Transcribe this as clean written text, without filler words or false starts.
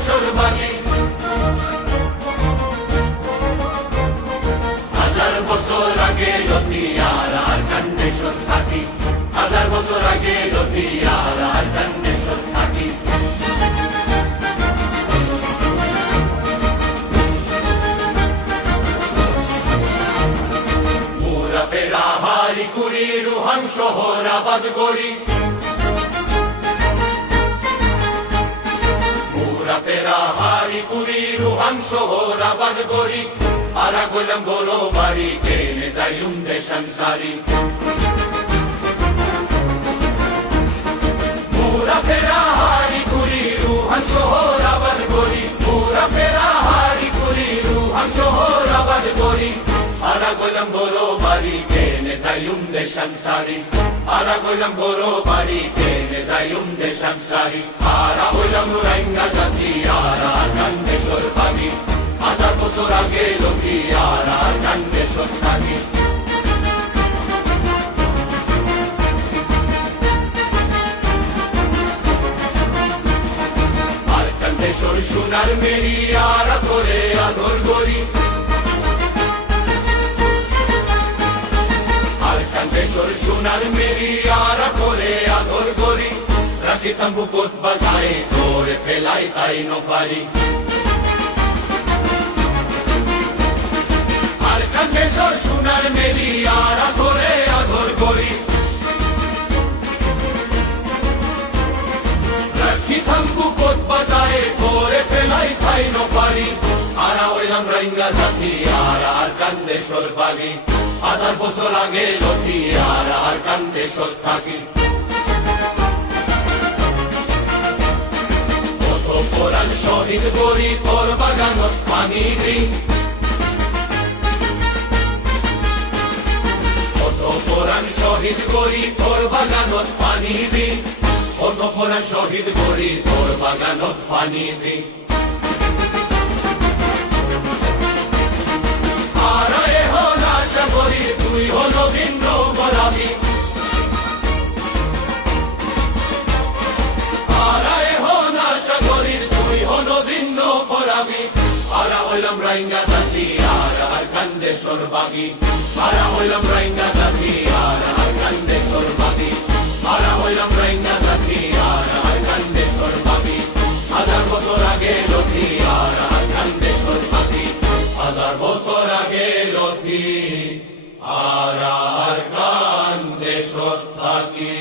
কান্দেশ্বর বাগি। হাজার বছর আগে লতিয়ার আর কান্দেশ্বর থাকি, হাজার বছর আগে লতিয়ার আর কান্দেশ্বর থাকি। মুরা ফেরা হারি কুড়ি রুহান শহর আবাদ গড়ি, মুরা ফেরা হারি কুড়ি রুহান শহর আবাদ গড়ি। আরা গোলাম গরো বাড়ি কেনে যাইম দেশান সারি। মুরা ফেরা হারি কুড়ি রুহান শহর আবাদ গড়ি, মুরা ফেরা হারি কুড়ি রুহান শহর আবাদ গড়ি। আরা গোলাম গরো বাড়ি কেনে যাইম দেশান সারি, আরা গোলাম গরো বাড়ি কেনে যাইম দেশান সারি। আরা হইলাম নুরাইঙ্গা জাতি আরা কান্দেশ্বর বাগি, হাজার বছর আগে লতিয়ার আর কান্দেশ্বর থাকি। আর কান্দেশ্বর সোনার মেরি আরা করে আদর গড়ি, আর কান্দেশ্বর সোনার মেরি আরা করে আদর গড়ি। রাখিতাম বুকত বাজায় করে ফেলাই তাই নফারি। কান্দেশ্বর সোনার মেলি আরা করে আদর করি, রাখি থাম্বু কোট বাজায় করে ফেলাই খাই নফারি। আরা হইলাম রাইঙ্গা জাতি আরা আর কান্দেশ্বর বাগি, হাজার বছর আগে লতিয়ার আর কান্দেশ্বর থাকি। কত কোরআন শহীদ করি তোর বাগানত পানি দিই, কোরআন শহীদ করি তোর বাগানত পানি দি, কত কোরআন শহীদ করি তোর বাগানত পানি দি। আর এখন আশা করি তুই হল ভিন্ন বলাবি, আর এখন আশা করি তুই হল ভিন্ন ফরাবি। আরা হইলাম রাইঙ্গা জাতি আর আর কান্দেশ্বর বাগি, আরা হইলাম রাইঙ্গা জাতি আর আর কান্দেশ্বর বাগি, আরা হইলাম রাইঙ্গা জাতি আর আর কান্দেশ্বর বাগি। হাজার বছর আগে লতিয়ার আর কান্দেশ্বর বাগি, হাজার বছর আগে লতি আর আর কান্দেশ্বর থাকি।